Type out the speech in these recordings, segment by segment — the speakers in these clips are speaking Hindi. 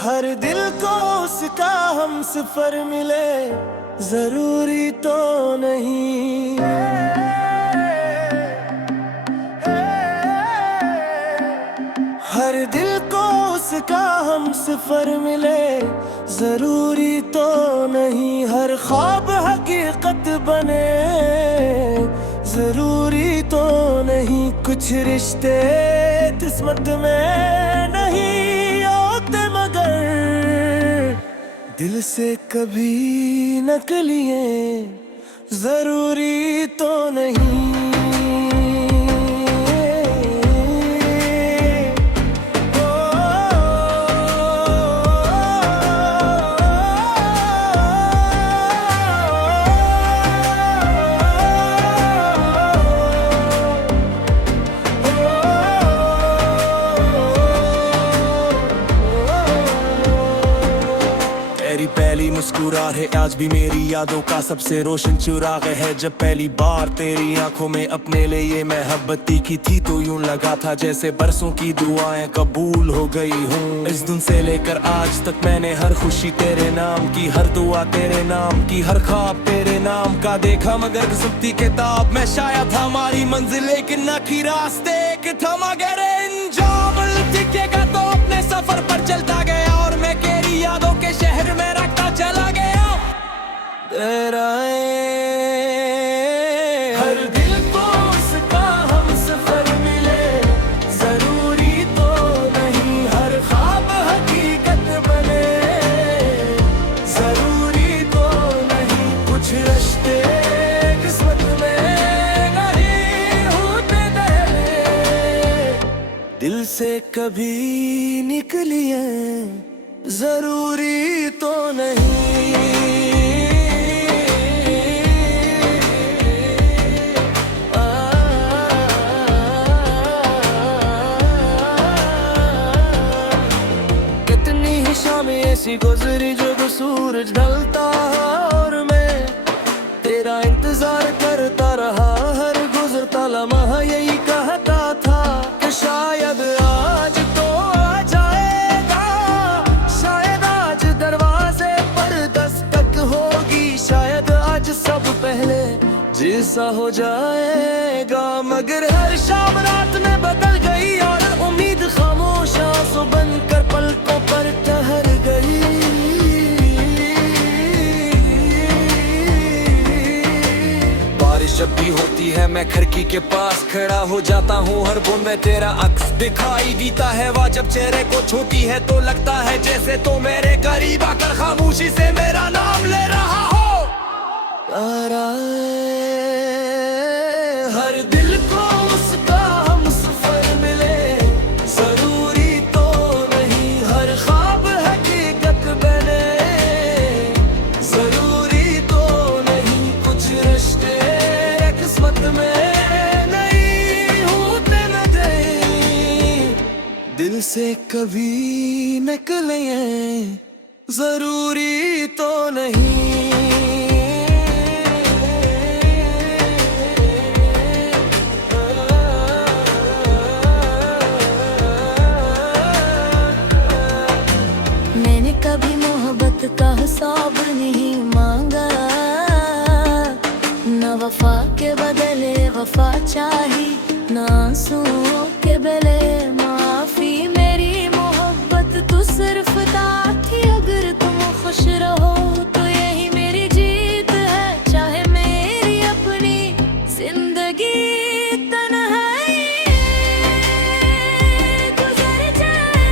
हर दिल को उसका हम सफर मिले, जरूरी तो नहीं। हर दिल को उसका हम सफर मिले, जरूरी तो नहीं। हर ख्वाब हकीकत बने, जरूरी तो नहीं। कुछ रिश्ते किस्मत में नहीं होते, मगर दिल से कभी निकलिए, जरूरी तो नहीं। तेरी पहली मुस्कुराहट है आज भी मेरी यादों का सबसे रोशन चुराग है। जब पहली बार तेरी आंखों में अपने लिए मोहब्बत की थी, तो यूं लगा था जैसे बरसों की दुआएं कबूल हो गई हूँ। इस दिन से लेकर आज तक मैंने हर खुशी तेरे नाम की, हर दुआ तेरे नाम की, हर ख्वाब तेरे नाम का देखा। मगर किस्मती किताब में शायद हमारी मंजिल लेकिन न की रास्ते कि था, मगर इंजाम दिखेगा तो अपने सफर पर चलता गया, और मैं तेरी यादों के शहर में रखता चला गया तेरा। हर दिल को उसका हम सफर मिले, जरूरी तो नहीं। हर ख्वाब हकीकत बने, जरूरी तो नहीं। कुछ रिश्ते किस्मत में नहीं होते, दिल से कभी निकलिए, जरूरी तो नहीं। कितनी ही शामें ऐसी गुजरी जब सूरज ढलता, और मैं तेरा इंतजार करता रहा। हर गुजरता लम्हा यही कहता था कि शायद आज तो आ जाएगा, शायद आज दरवाजे पर दस्तक होगी, शायद आज सब पहले जैसा हो जाएगा। मगर हर शाम रात में बदल गई, और उम्मीद खामोश आंसू बनकर पलकों पर ठहर गई। बारिश जब भी होती है मैं खिड़की के पास खड़ा हो जाता हूँ, हर बूंद में तेरा अक्स दिखाई देता है। वह जब चेहरे को छूती है तो लगता है जैसे तो मेरे करीब आकर खामोशी से मेरा नाम ले रहा हो। हर दिल को उसका हम सफर मिले, जरूरी तो नहीं। हर ख्वाब हकीकत बने, जरूरी तो नहीं। कुछ रिश्ते किस्मत में नहीं होते, नहीं दिल से कभी निकले, जरूरी तो नहीं। मैंने कभी मोहब्बत का हिसाब नहीं मांगा, न वफा के बदले वफा चाही, न आंसुओं के बदले माफी। मेरी मोहब्बत तो सिर्फ थी, अगर तुम खुश रहो तो यही मेरी जीत है। चाहे मेरी अपनी जिंदगी तन्हाई गुजर जाए,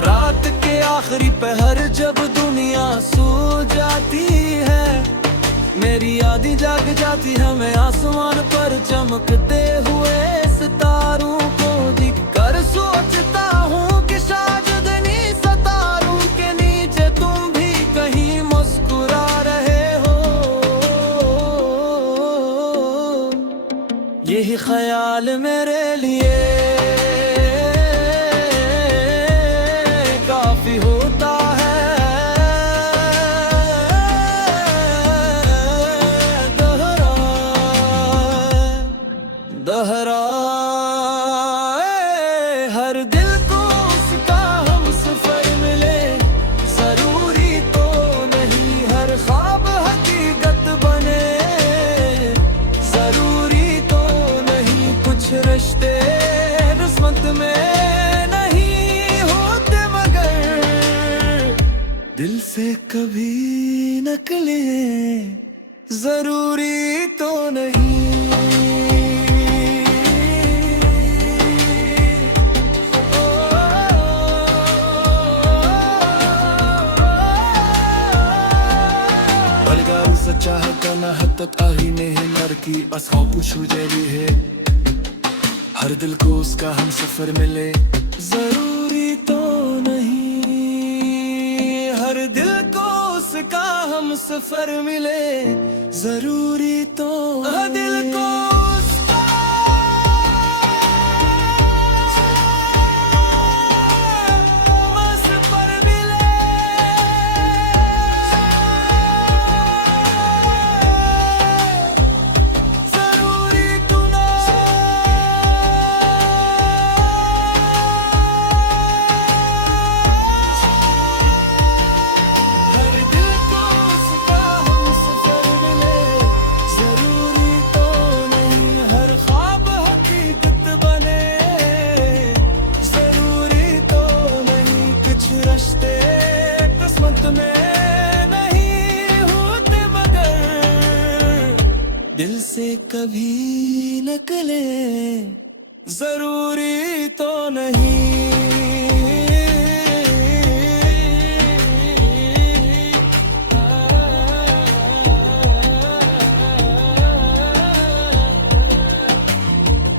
रात के आखिरी पहर जब दुनिया सो जाती है, मेरी यादें जाग जाती है। मैं आसमान पर चमकते हुए सितारों को देखकर सोचता हूँ कि शायद नी सितारों के नीचे तुम भी कहीं मुस्कुरा रहे हो। यही ख्याल मेरे लिए काफी होता है। दोहरा लहराए। हर दिल को उसका हम सफर मिले, जरूरी तो नहीं हर ख्वाब हकीकत बने। जरूरी तो नहीं कुछ रिश्ते किस्मत में नहीं होते, मगर दिल से कभी निकले जरूरी तो नहीं। Belga usa चाहता ना हत्तत आही नहीं नर की असहां पूछू जेरी है। हर दिल को उसका हम सफर मिले, जरूरी तो नहीं हर दिल को उसका हम सफर मिले। जरूरी तो हर दिल को उसका हम सफर मिले। जरूरी तो ना हर दिल को उसका हम सफर मिले। जरूरी तो नहीं हर ख्वाब हकीकत बने। जरूरी तो नहीं कुछ रिश्ते किस्मत में नहीं होते, मगर दिल से कभी निकले जरूरी तो नहीं।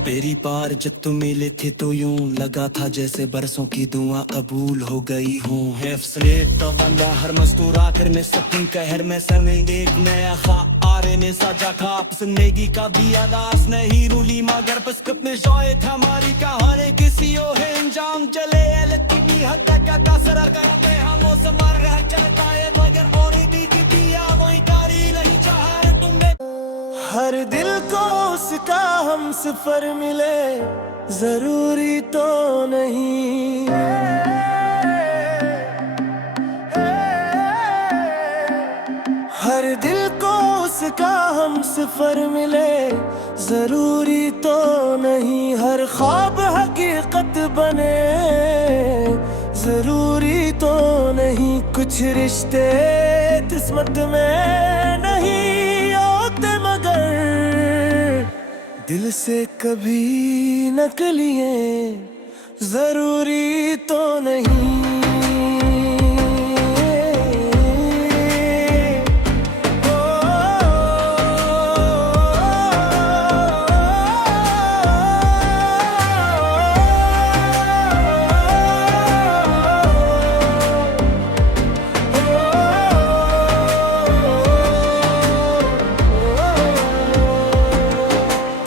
तेरी बार जब तुम मिले थे तो यूं लगा था जैसे बरसों की दुआ कबूल हो गई हूँ। फैसले तो बंदा हर मस्तूरा कर में सपन कहर में सवेंगे एक नया खा आरे ने साजा खाप जिंदगी का भी आदास नहीं रूली मगर बस कब में शायद हमारी कहानी किसी ओ है अंजाम चले लकी हद तक का सरार करते हम मौसम मार रहा चलता है मगर और दी दिया वही कारी नहीं चाह तुमने। हर दिल को उसका हम सफर मिले, जरूरी तो नहीं हर दिल को उसका हम सफर मिले। जरूरी तो नहीं हर ख्वाब हकीकत बने। जरूरी तो नहीं कुछ रिश्ते किस्मत में नहीं होते, मगर दिल से कभी निकलिए जरूरी तो नहीं।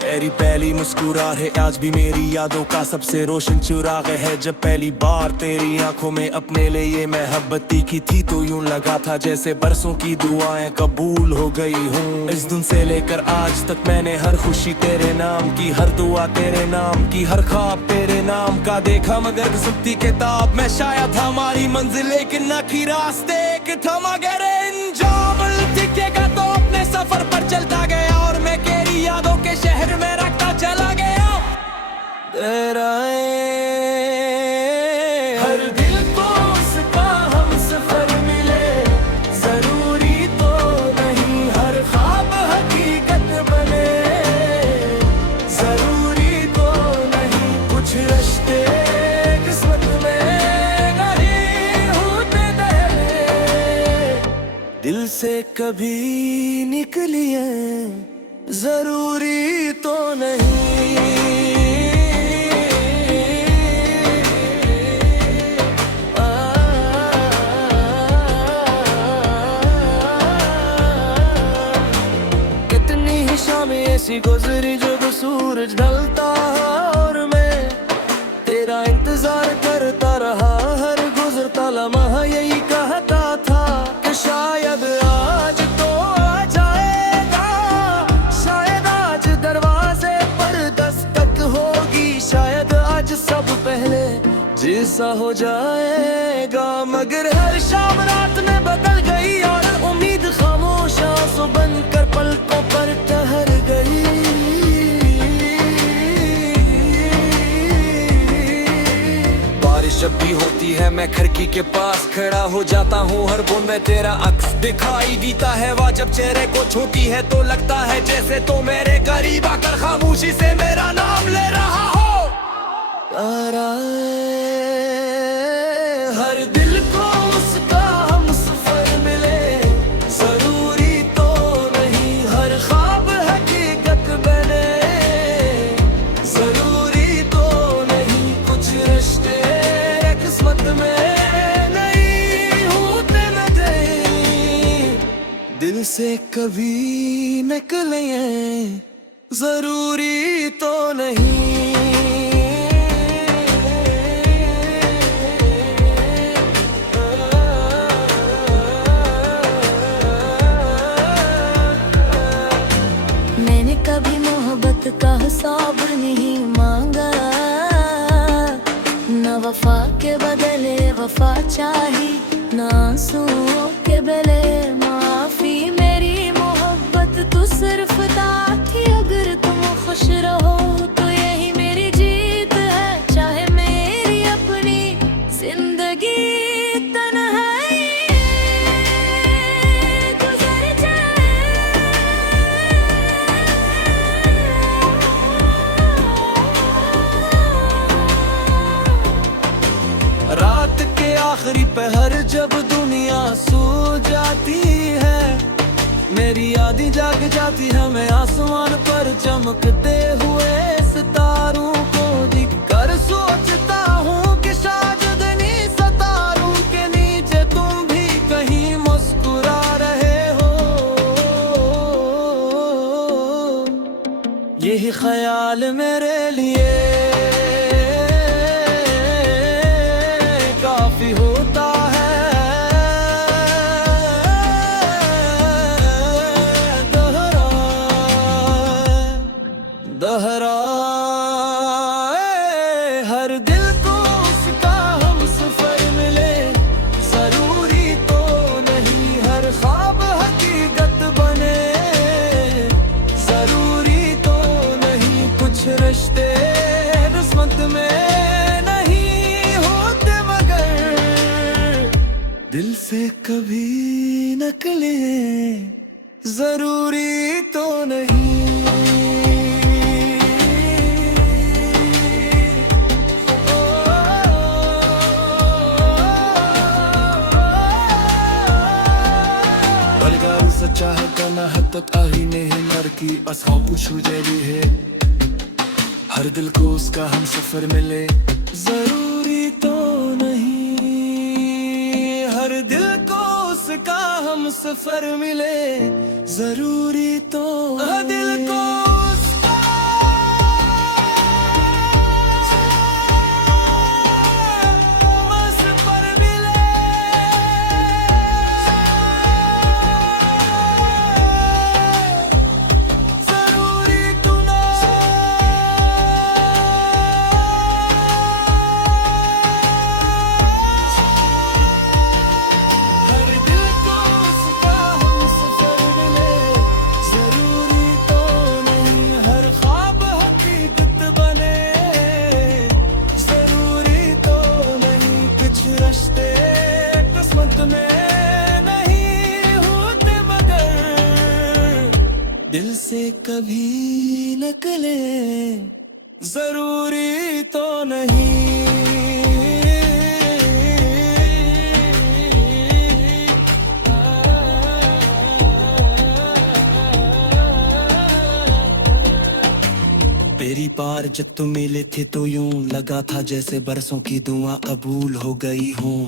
तेरी पहली मुस्कुराहट है आज भी मेरी यादों का सबसे रोशन चिराग है। जब पहली बार तेरी आंखों में अपने लिए मोहब्बत की थी तो यूं लगा था जैसे बरसों की दुआएं कबूल हो गई हूँ। इस दिन से लेकर आज तक मैंने हर खुशी तेरे नाम की, हर दुआ तेरे नाम की, हर ख्वाब तेरे नाम का देखा, मगर किस्मती किताब में शायद हमारी मंजिल लेकिन न की रास्ते कि था, मगर अंजाम दिखेगा तो अपने सफर पर चलता गया और मैं तेरी यादों के शहर में रखता चला गया। तेरा हर दिल को उसका हम सफर मिले। जरूरी तो नहीं हर ख्वाब हकीकत बने। जरूरी तो नहीं कुछ रिश्ते किस्मत में नहीं होते, दिल से कभी निकलिए जरूरी तो नहीं। कितनी ही शामें ऐसी गुजरी जब सूरज ढलता और मैं तेरा इंतजार करता रहा। हर गुजरता लम्हा यही कहता था कि शायद आज तो आ जाएगा, शायद आज दरवाजे पर दस्तक सा हो जाएगा, मगर हर शाम रात में बदल गई और उम्मीद खामोश आंसू बनकर पलकों पर ठहर गई। बारिश जब भी होती है मैं खिड़की के पास खड़ा हो जाता हूँ, हर बूंद में तेरा अक्स दिखाई देता है। वह जब चेहरे को छूती है तो लगता है जैसे तो मेरे करीब आकर खामोशी से मेरा नाम ले रहा हो। हर दिल को उसका हम सफर मिले, जरूरी तो नहीं हर ख्वाब हकीकत बने, जरूरी तो नहीं कुछ रिश्ते किस्मत में नहीं होते न गए, दिल से कभी निकले जरूरी तो नहीं। कभी मोहब्बत का हिसाब नहीं मांगा, न वफा के बदले वफा चाही, न आंसुओं के बदले माफी। मेरी मोहब्बत तो सिर्फ दाद थी, अगर तुम खुश रहो तो यही मेरी जीत है, चाहे मेरी अपनी जिंदगी तन्हाई गुजर जाए। रात के आखिरी पहर जब दुनिया सो जाती है, मेरी यादें जाग जाती है, मैं आसमान पर चमकते हुए सितारों को देखकर सोचता हूँ कि शायद नी सितारों के नीचे तुम भी कहीं मुस्कुरा रहे हो। यही ख्याल मेरे लिए काफी होता है, हर दिल को उसका हम सफर मिले, जरूरी तो नहीं हर ख्वाब हकीकत बने, जरूरी तो नहीं कुछ रिश्ते किस्मत में नहीं होते, मगर दिल से कभी निकले जरूरी तो नहीं। चाहत hattat ahine nar ki ashaab shujeli hai, हर दिल को उसका हम सफर मिले, जरूरी तो नहीं हर दिल को उसका हम सफर मिले, जरूरी तो दिल को दिल से कभी निकले जरूरी तो नहीं। तेरी बार जब तुम मिले थे तो यूं लगा था जैसे बरसों की दुआ कबूल हो गई हूँ।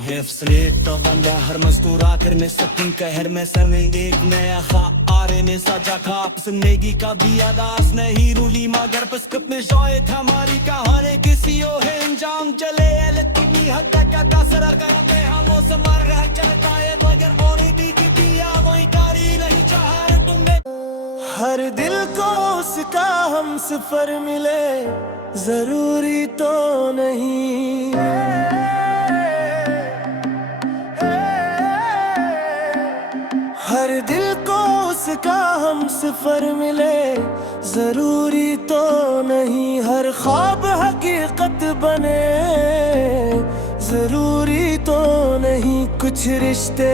तो बंदा हर मस्कुरा कर में सपन कहर में समेंगे एक नया खा आरे में सजा खाप जिंदगी का भी आदास नहीं रूली मगर बस कब में शायद हमारी कहानी किसी ओ है अंजाम चले लकी हद तक का सर का पे हम मौसम रह चलता है मगर और दी की दिया वही कारी नहीं चाह तुमने। हर दिल को उसका हम सफर मिले जरूरी तो नहीं। का हम सफर मिले, जरूरी तो नहीं हर ख्वाब हकीकत बने, जरूरी तो नहीं कुछ रिश्ते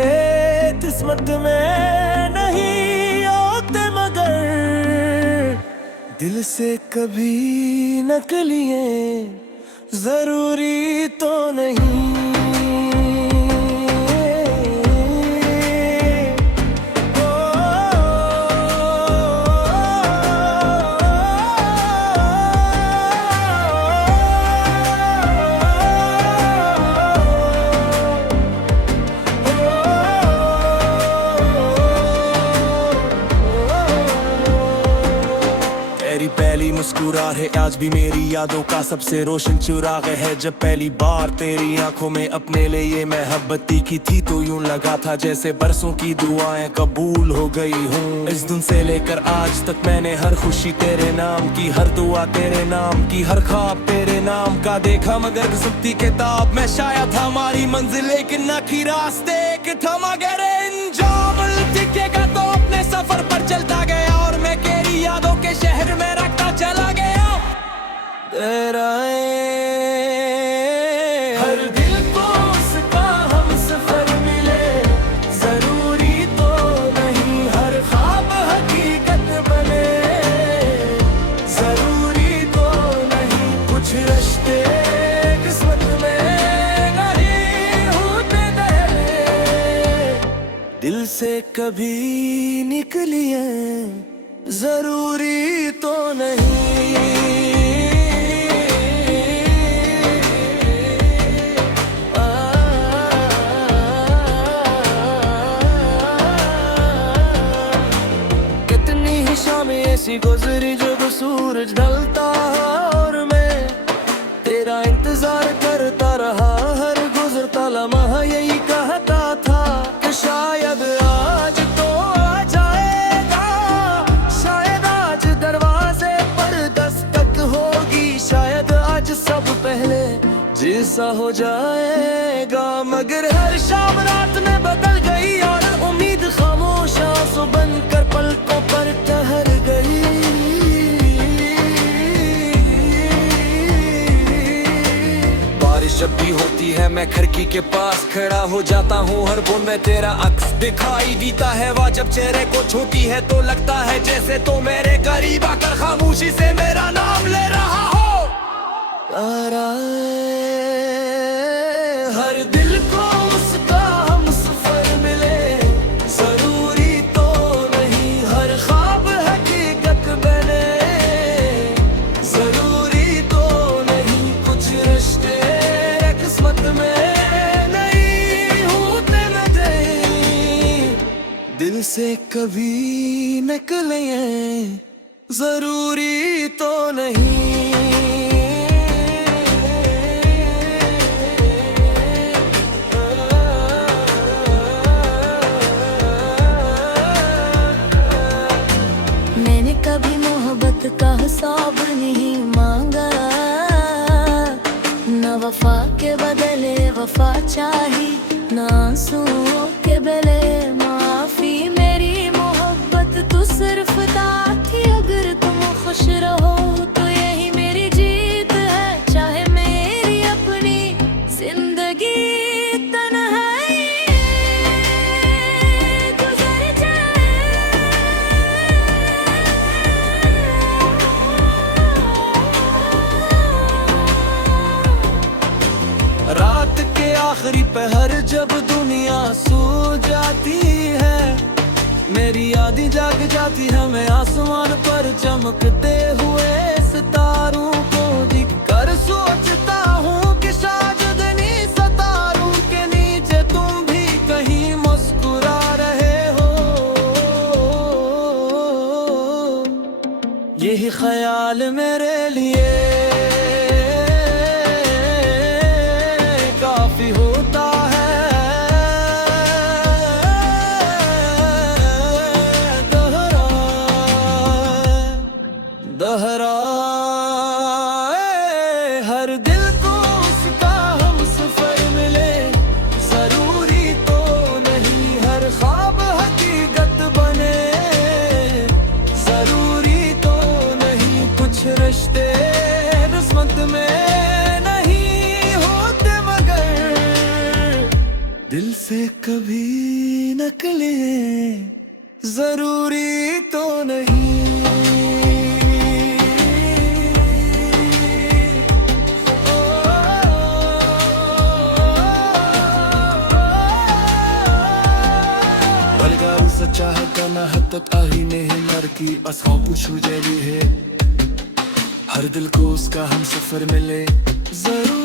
किस्मत में नहीं होते, मगर दिल से कभी निकलिए जरूरी तो नहीं। तेरी पहली मुस्कुराहट है आज भी मेरी यादों का सबसे रोशन चिराग है। जब पहली बार तेरी आंखों में अपने लिए मोहब्बत की थी तो यूं लगा था जैसे बरसों की दुआएं कबूल हो गई हूँ। इस दिन से लेकर आज तक मैंने हर खुशी तेरे नाम की, हर दुआ तेरे नाम की, हर ख्वाब तेरे नाम का देखा, मगर किस्मत की किताब में शायद हमारी मंजिल लेकिन न की रास्ते कि थमा गए इंजाम दिखेगा तो अपने सफर पर चलता गया और मैं तेरी यादों के शहर में रखता चला गया तेरा हर दिल को उसका हम सफर मिले, जरूरी तो नहीं हर ख्वाब हकीकत बने, जरूरी तो नहीं कुछ रिश्ते किस्मत में नहीं होते गए, दिल से कभी निकलिए जरूरी तो नहीं। कितनी ही शामें ऐसी गुजरी जब सूरज ढलता और मैं तेरा इंतजार करता रहा, हर गुजरता लम्हा यही कहता था कि शायद आज तो आ जाएगा, शायद आज दरवाजे पर दस्तक होगी, शायद आज सब पहले जैसा हो जाएगा, मगर हर शाम रात में बदल गई और उम्मीद खामोश आंसू बनकर पलकों पर ठहर गई। बारिश जब भी होती है मैं खिड़की के पास खड़ा हो जाता हूँ, हर बूंद में तेरा अक्स दिखाई देता है, वह जब चेहरे को छूती है तो लगता है जैसे तो मेरे करीब आकर खामोशी से मेरा नाम ले रहा हो। हर दिल को उसका हम सफर मिले, जरूरी तो नहीं हर ख्वाब हकीकत बने, जरूरी तो नहीं कुछ रिश्ते किस्मत में नहीं होते नहीं, दिल से कभी निकले जरूरी तो नहीं। मैंने कभी मोहब्बत का हिसाब नहीं मांगा, न वफा के बदले वफा चाही, न आंसुओं के बदले माफी, मेरी मोहब्बत तो सिर्फ दात थी, अगर तुम खुश रहो तो यही मेरी जीत है, चाहे मेरी अपनी जिंदगी तन्हाई गुजर जाए। रात के आखिरी पहर जब दुनिया सो जाती है, मेरी यादें जाग जाती है, मैं आसमान पर चमकते हुए सितारों को देखकर सोचता हूँ कि शायद नी सितारों के नीचे तुम भी कहीं मुस्कुरा रहे हो, यही ख्याल मेरे लिए काफी होता है। हर दिल को उसका हम सफर मिले, जरूरी तो नहीं हर ख्वाब हकीकत बने, नकलें जरूरी तो नहीं। Belgaru सच्चा है कहना हद तक आही नहीं मर की असहां पूछू जैली है हर दिल को उसका हम सफर मिले जरूर